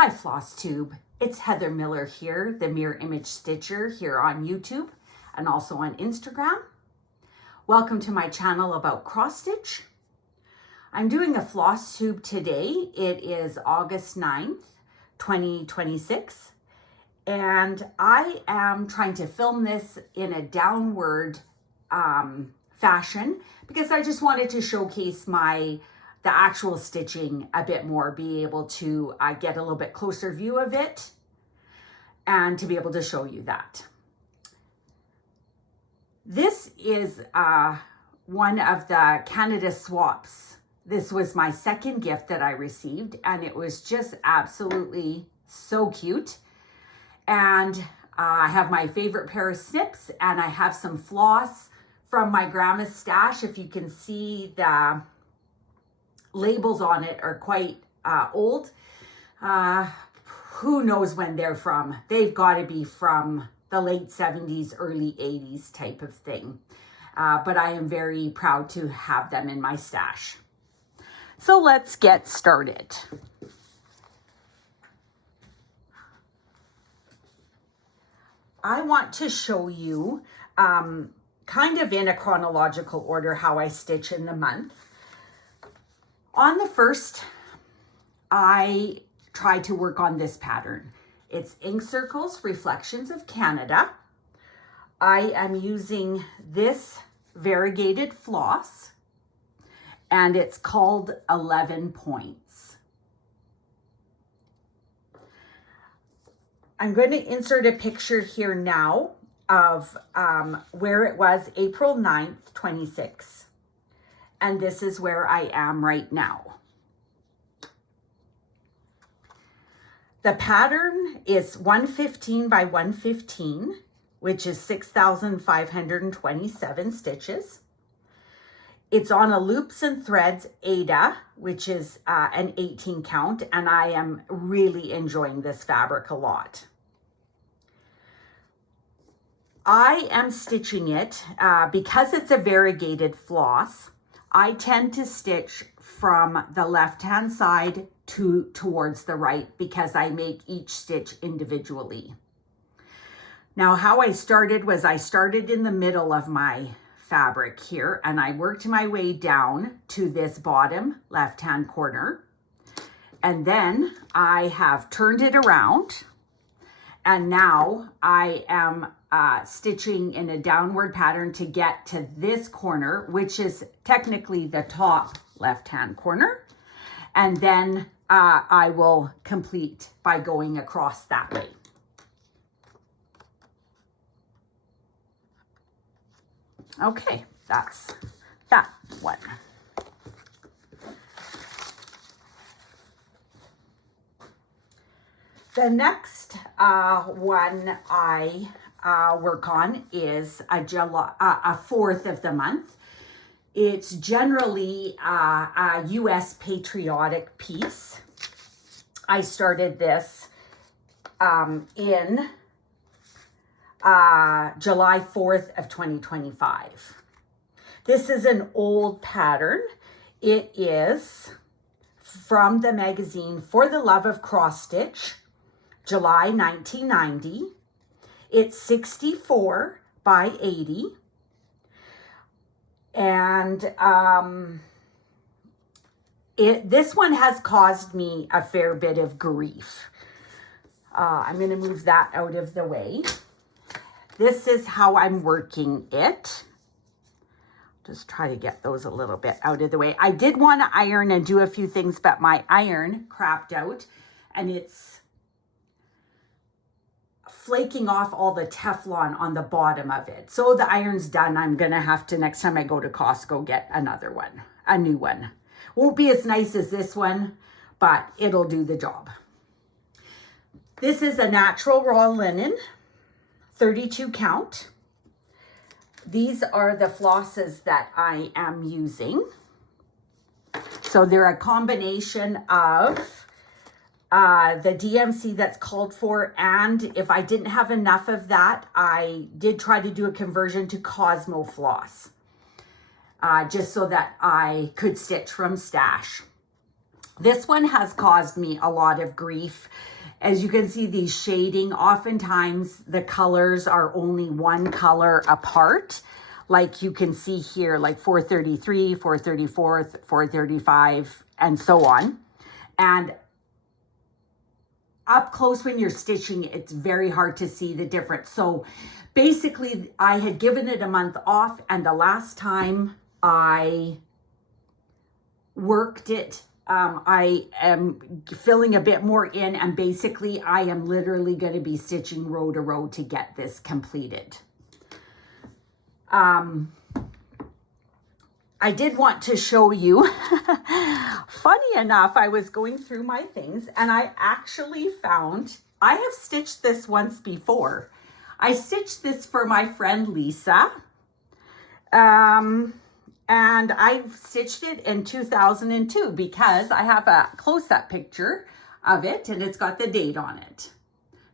Hi Flosstube, it's Heather Miller here, the Mirror Image Stitcher here on YouTube and also on Instagram. Welcome to my channel about cross stitch. I'm doing a Flosstube today. It is August 9th, 2026, and I am trying to film this in a downward fashion because I just wanted to showcase the actual stitching a bit more, be able to get a little bit closer view of it and to be able to show you that. This is one of the Canada swaps. This was my second gift that I received and it was just absolutely so cute. And I have my favorite pair of snips and I have some floss from my grandma's stash. If you can see, the labels on it are quite old. Who knows when they're from? They've got to be from the late 70s, early 80s type of thing. But I am very proud to have them in my stash. So let's get started. I want to show you kind of in a chronological order how I stitch in the month. On the first, I tried to work on this pattern. It's Ink Circles, Reflections of Canada. I am using this variegated floss, and it's called 11 Points. I'm going to insert a picture here now of where it was April 9th, 26. And this is where I am right now. The pattern is 115 by 115, which is 6,527 stitches. It's on a Loops and Threads Ada, which is an 18 count, and I am really enjoying this fabric a lot. I am stitching it because it's a variegated floss. I tend to stitch from the left-hand side towards the right because I make each stitch individually. Now, how I started was I started in the middle of my fabric here and I worked my way down to this bottom left-hand corner. And then I have turned it around and now I am stitching in a downward pattern to get to this corner, which is technically the top left-hand corner. And then I will complete by going across that way. Okay, that's that one. The next one I work on is a 4th of the month. It's generally a US Patriotic piece. I started this in July 4th of 2025. This is an old pattern. It is from the magazine For the Love of Cross Stitch, July 1990. It's 64 by 80. And this one has caused me a fair bit of grief. I'm going to move that out of the way. This is how I'm working it. Just try to get those a little bit out of the way. I did want to iron and do a few things, but my iron crapped out and it's flaking off all the Teflon on the bottom of it. So the iron's done. I'm going to have to, next time I go to Costco, get another one, a new one. Won't be as nice as this one, but it'll do the job. This is a natural raw linen, 32 count. These are the flosses that I am using. So they're a combination of the DMC that's called for, and if I didn't have enough of that, I did try to do a conversion to Cosmo floss, just so that I could stitch from stash. This one has caused me a lot of grief. As you can see, these shading, oftentimes the colors are only one color apart. Like you can see here, like 433, 434, 435, and so on. And up close when you're stitching, it's very hard to see the difference. So basically, I had given it a month off, and the last time I worked it, I am filling a bit more in, and basically I am literally going to be stitching row to row to get this completed. I did want to show you, funny enough, I was going through my things and I actually found, I have stitched this once before. I stitched this for my friend Lisa. And I've stitched it in 2002 because I have a close-up picture of it and it's got the date on it.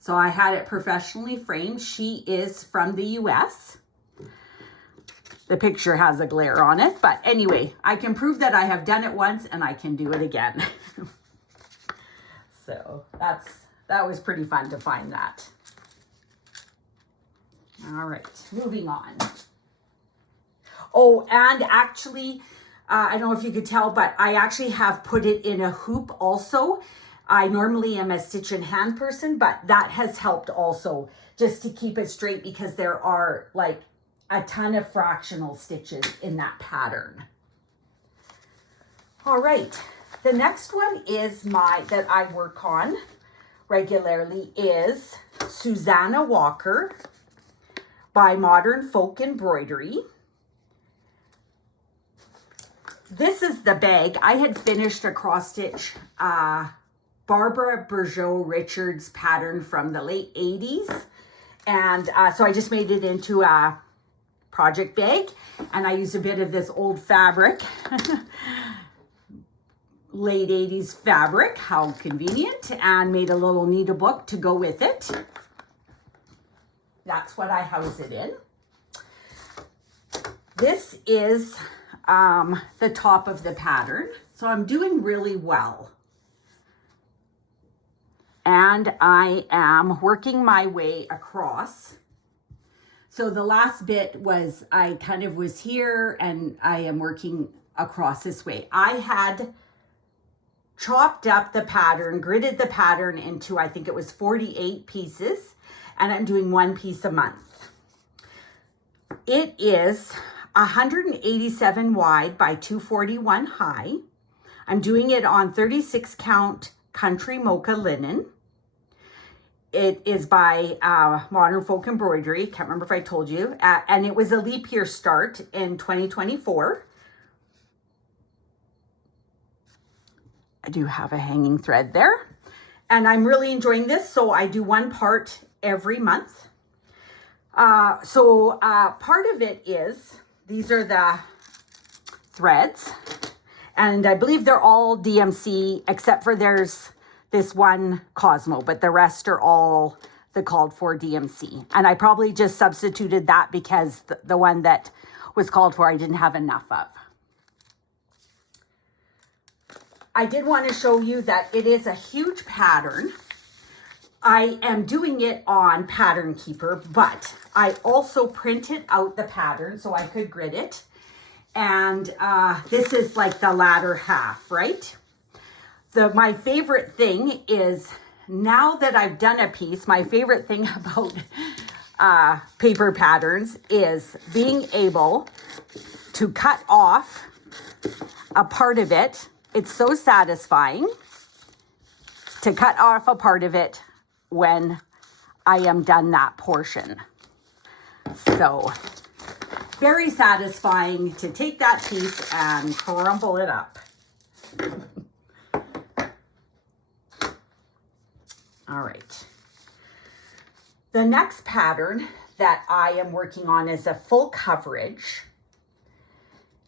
So I had it professionally framed. She is from the US. The picture has a glare on it, but anyway, I can prove that I have done it once and I can do it again. So that was pretty fun to find that. All right, moving on. Oh, and actually, I don't know if you could tell, but I actually have put it in a hoop also. I normally am a stitch in hand person, but that has helped also just to keep it straight because there are like a ton of fractional stitches in that pattern. All right, the next one is that I work on regularly is Susanna Walker by Modern Folk Embroidery. This is the bag. I had finished a cross stitch Barbara Bourgeot Richards pattern from the late 80s. And so I just made it into a project bag and I used a bit of this old fabric, late 80s fabric, how convenient, and made a little needle book to go with it. That's what I house it in. This is the top of the pattern. So I'm doing really well. And I am working my way across. So the last bit was, I kind of was here and I am working across this way. I had chopped up the pattern, gridded the pattern into, I think it was 48 pieces, and I'm doing one piece a month. It is 187 wide by 241 high. I'm doing it on 36 count country mocha linen. It is by Modern Folk Embroidery. Can't remember if I told you. And it was a leap year start in 2024. I do have a hanging thread there. And I'm really enjoying this. So I do one part every month. Part of it is, these are the threads. And I believe they're all DMC, except for there's this one Cosmo, but the rest are all the called for DMC. And I probably just substituted that because the one that was called for, I didn't have enough of. I did want to show you that it is a huge pattern. I am doing it on Pattern Keeper, but I also printed out the pattern so I could grid it. And this is like the latter half, right? My favorite thing is, now that I've done a piece, my favorite thing about paper patterns is being able to cut off a part of it. It's so satisfying to cut off a part of it when I am done that portion. So very satisfying to take that piece and crumple it up. All right. The next pattern that I am working on is a full coverage.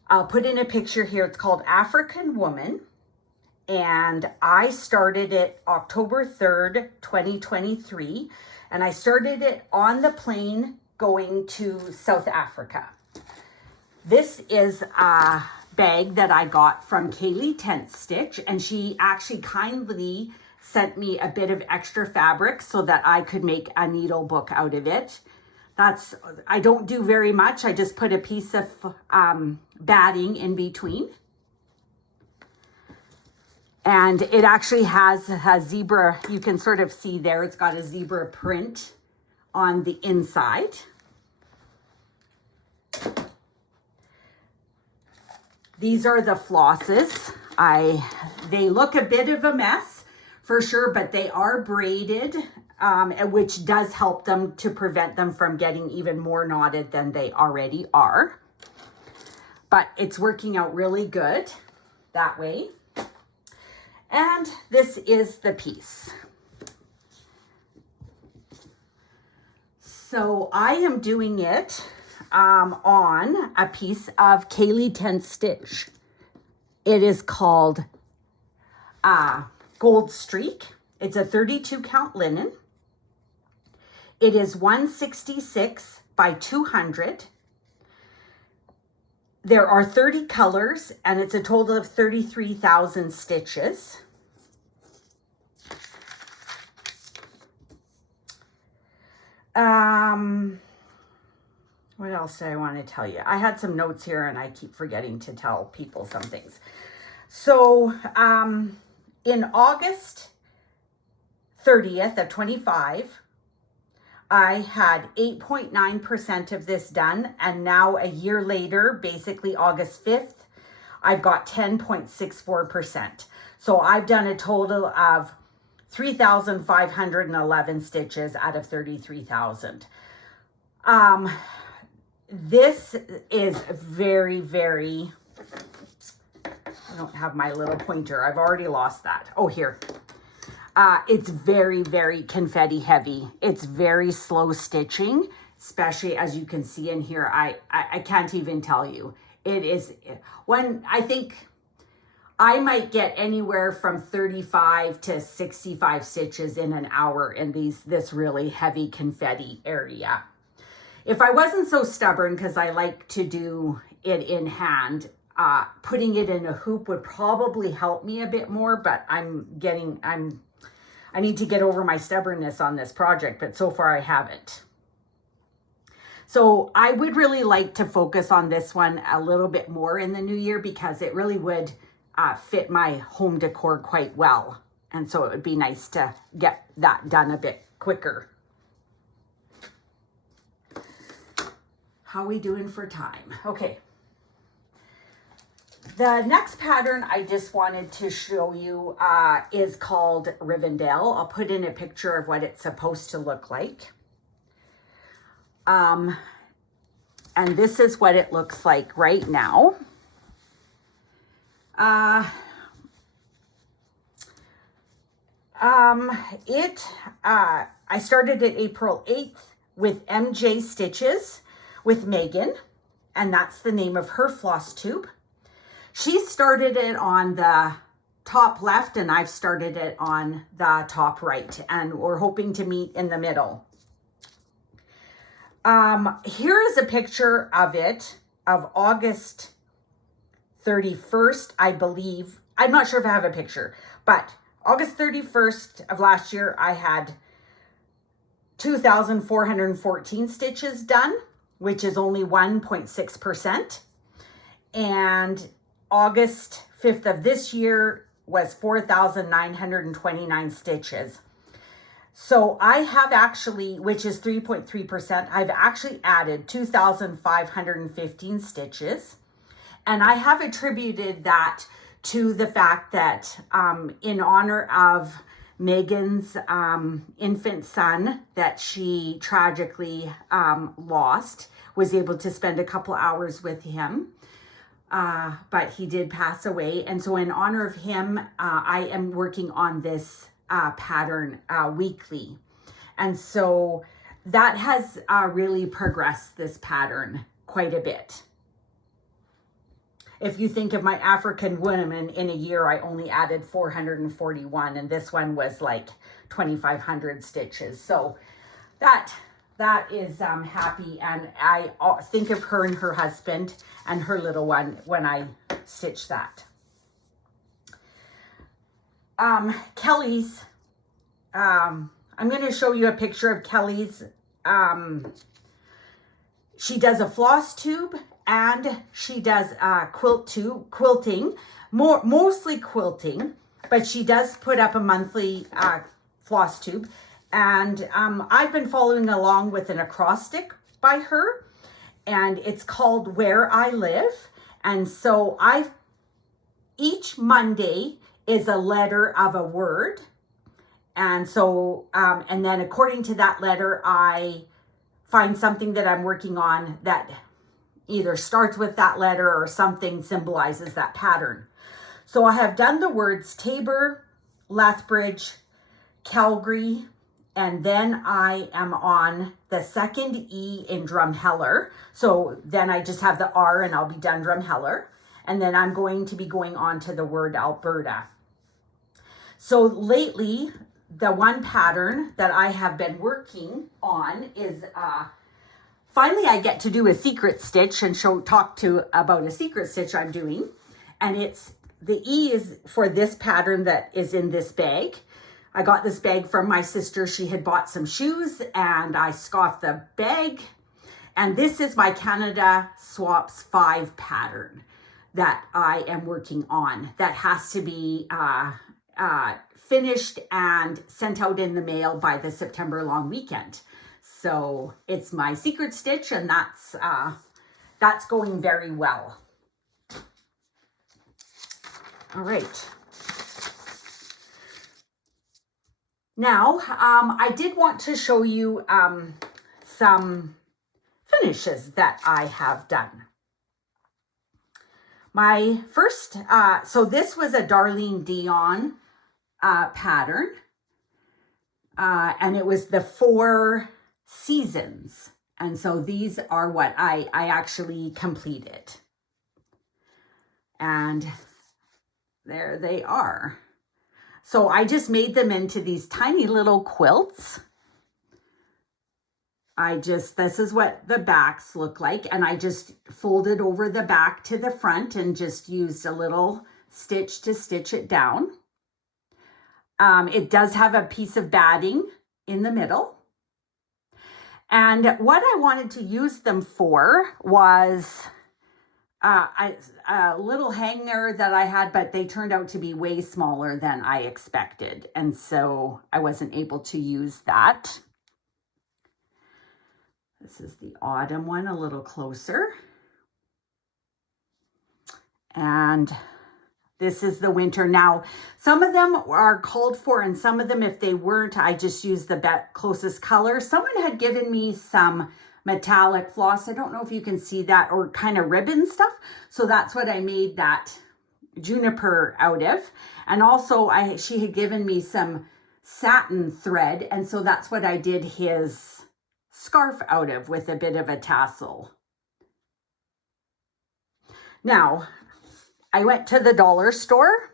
I'll put in a picture here. It's called African Woman. And I started it October 3rd, 2023. And I started it on the plane going to South Africa. This is bag that I got from Kaylee Tent Stitch, and she actually kindly sent me a bit of extra fabric so that I could make a needle book out of it. I don't do very much. I just put a piece of batting in between. And it actually has a zebra, you can sort of see there, it's got a zebra print on the inside. These are the flosses. They look a bit of a mess for sure, but they are braided, which does help them to prevent them from getting even more knotted than they already are. But it's working out really good that way. And this is the piece. So I am doing it on a piece of Kaylee Tent Stitch. It is called Gold Streak. It's a 32 count linen. It is 166 by 200. There are 30 colors, and it's a total of 33,000 stitches. What else did I want to tell you? I had some notes here, and I keep forgetting to tell people some things. So, in August 30th of 25, I had 8.9% of this done, and now a year later, basically August 5th, I've got 10.64%. So I've done a total of 3,511 stitches out of 33,000. This is very, very, I don't have my little pointer. I've already lost that. Oh, here. It's very, very confetti heavy. It's very slow stitching, especially as you can see in here. I can't even tell you. It is I think I might get anywhere from 35 to 65 stitches in an hour in this really heavy confetti area. If I wasn't so stubborn, because I like to do it in hand, putting it in a hoop would probably help me a bit more, but I need to get over my stubbornness on this project, but so far I haven't. So I would really like to focus on this one a little bit more in the new year, because it really would fit my home decor quite well. And so it would be nice to get that done a bit quicker. How are we doing for time? Okay. The next pattern I just wanted to show you is called Rivendell. I'll put in a picture of what it's supposed to look like. And this is what it looks like right now. I started it April 8th with MJ Stitches with Megan, and that's the name of her Flosstube. She started it on the top left, and I've started it on the top right, and we're hoping to meet in the middle. Here is a picture of it, of August 31st, I believe. I'm not sure if I have a picture, but August 31st of last year, I had 2,414 stitches done, which is only 1.6%. And August 5th of this year was 4,929 stitches. So I have actually, which is 3.3%, I've actually added 2,515 stitches. And I have attributed that to the fact that in honor of Megan's infant son that she tragically lost, was able to spend a couple hours with him. But he did pass away. And so in honor of him, I am working on this pattern weekly. And so that has really progressed this pattern quite a bit. If you think of my African women in a year, I only added 441, and this one was like 2,500 stitches. So that is happy, and I think of her and her husband and her little one when I stitch that. Kelly's, I'm going to show you a picture of Kelly's. She does a Flosstube and she does quilting, mostly quilting, but she does put up a monthly Flosstube. And I've been following along with an acrostic by her, and it's called Where I Live. And so each Monday is a letter of a word. And so, and then according to that letter, I find something that I'm working on that either starts with that letter or something symbolizes that pattern. So I have done the words Tabor, Lethbridge, Calgary, and then I am on the second E in Drumheller. So then I just have the R and I'll be done Drumheller. And then I'm going to be going on to the word Alberta. So lately, the one pattern that I have been working on is, finally I get to do a secret stitch and talk about a secret stitch I'm doing. And the E is for this pattern that is in this bag. I got this bag from my sister. She had bought some shoes and I scoffed the bag. And this is my Canada Swaps 5 pattern that I am working on. That has to be finished and sent out in the mail by the September long weekend. So it's my secret stitch, and that's going very well. All right. Now, I did want to show you some finishes that I have done. My first, so this was a Darlene Dion pattern, and it was the 4 seasons. And so these are what I actually completed. And there they are. So I just made them into these tiny little quilts. This is what the backs look like. And I just folded over the back to the front and just used a little stitch to stitch it down. It does have a piece of batting in the middle. And what I wanted to use them for was a little hanger that I had, but they turned out to be way smaller than I expected. And so I wasn't able to use that. This is the autumn one, a little closer. And this is the winter. Now, some of them are called for, and some of them, if they weren't, I just used the closest color. Someone had given me some metallic floss. I don't know if you can see that, or kind of ribbon stuff. So that's what I made that juniper out of. And also she had given me some satin thread. And so that's what I did his scarf out of, with a bit of a tassel. Now, I went to the dollar store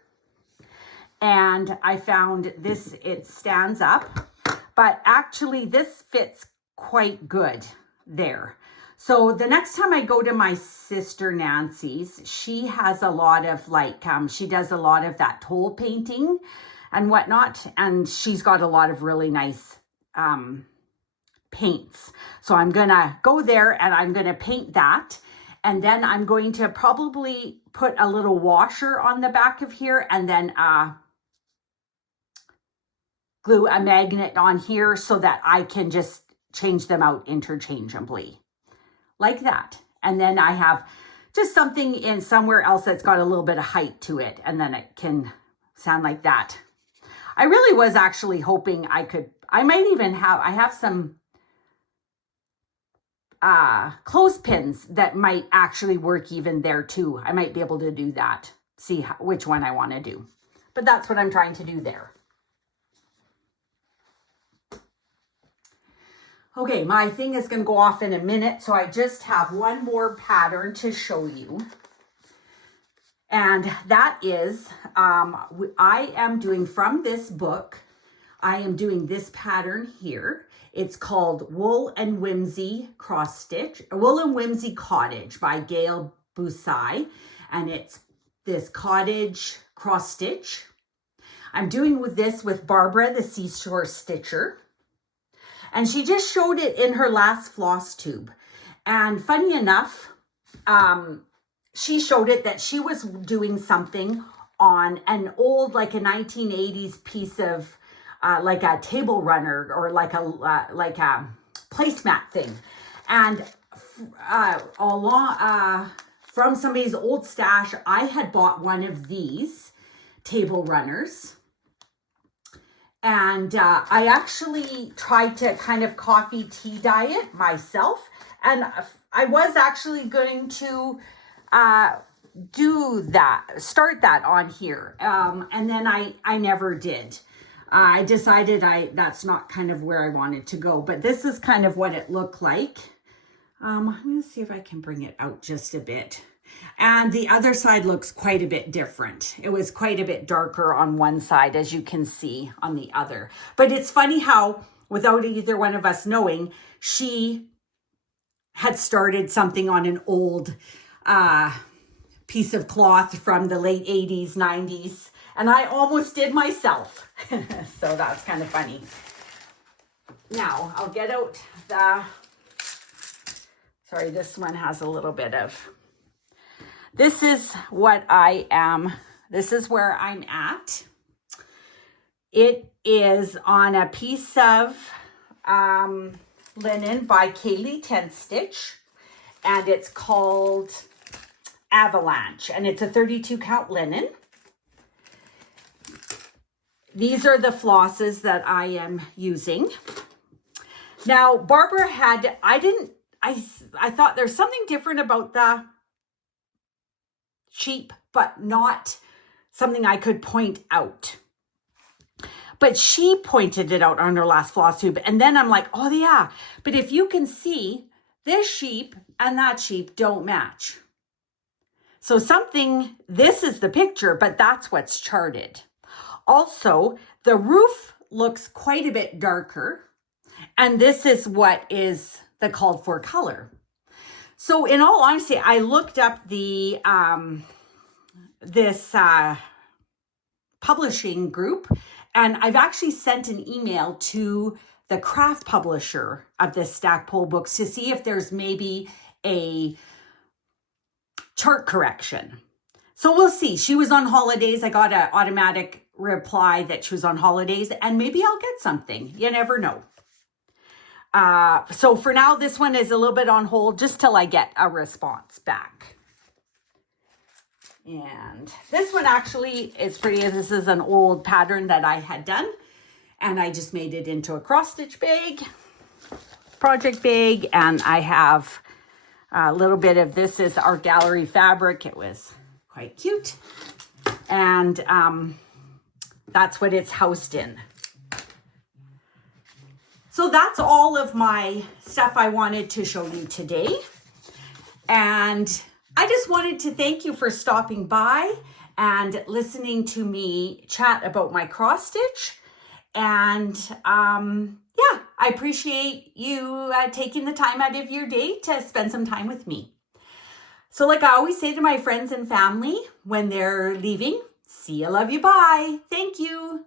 and I found this. It stands up, but actually this fits quite good there. So the next time I go to my sister Nancy's, she has a lot of she does a lot of that toll painting and whatnot. And she's got a lot of really nice paints. So I'm going to go there and I'm going to paint that. And then I'm going to probably put a little washer on the back of here and then glue a magnet on here so that I can just change them out interchangeably like that. And then I have just something in somewhere else that's got a little bit of height to it. And then it can sound like that. I really was actually hoping I have some clothespins that might actually work even there too. I might be able to do that. See which one I want to do. But that's what I'm trying to do there. Okay, my thing is going to go off in a minute, so I just have one more pattern to show you. And that is, I am doing from this book, I am doing this pattern here. It's called Wool and Whimsy Cross Stitch, Wool and Whimsy Cottage by Gail Busai. And it's this cottage cross stitch. I'm doing with this with Barbara, the Seashore Stitcher. And she just showed it in her last Flosstube. And funny enough, she showed it that she was doing something on an old, like a 1980s piece of like a table runner or like a placemat thing. And from somebody's old stash, I had bought one of these table runners. And I actually tried to kind of coffee tea dye it myself. And I was actually going to start that on here. And then I never did. I decided that's not kind of where I wanted to go. But this is kind of what it looked like. I'm going to see if I can bring it out just a bit. And the other side looks quite a bit different. It was quite a bit darker on one side, as you can see on the other. But it's funny how, without either one of us knowing, she had started something on an old piece of cloth from the late 80s, 90s. And I almost did myself. So that's kind of funny. Now, I'll get out sorry, this one has a little bit of... This is what I am. This is where I'm at. It is on a piece of linen by Kaylee 10 Stitch. And it's called Avalanche. And it's a 32 count linen. These are the flosses that I am using. Now, Barbara had... I thought there's something different about the sheep, but not something I could point out. But she pointed it out on her last Flosstube. And then I'm like, oh yeah. But if you can see, this sheep and that sheep don't match. So this is the picture, but that's what's charted. Also, the roof looks quite a bit darker. And this is what is the called for color. So in all honesty, I looked up the this publishing group, and I've actually sent an email to the craft publisher of this Stackpole books to see if there's maybe a chart correction. So we'll see. She was on holidays. I got an automatic reply that she was on holidays, and maybe I'll get something. You never know. So for now, this one is a little bit on hold just till I get a response back. And this one actually is pretty. This is an old pattern that I had done, and I just made it into a cross stitch bag, project bag. And I have a little bit of this is our gallery fabric. It was quite cute. And, that's what it's housed in. So that's all of my stuff I wanted to show you today. And I just wanted to thank you for stopping by and listening to me chat about my cross stitch. And yeah, I appreciate you taking the time out of your day to spend some time with me. So like I always say to my friends and family when they're leaving, see you, love you, bye. Thank you.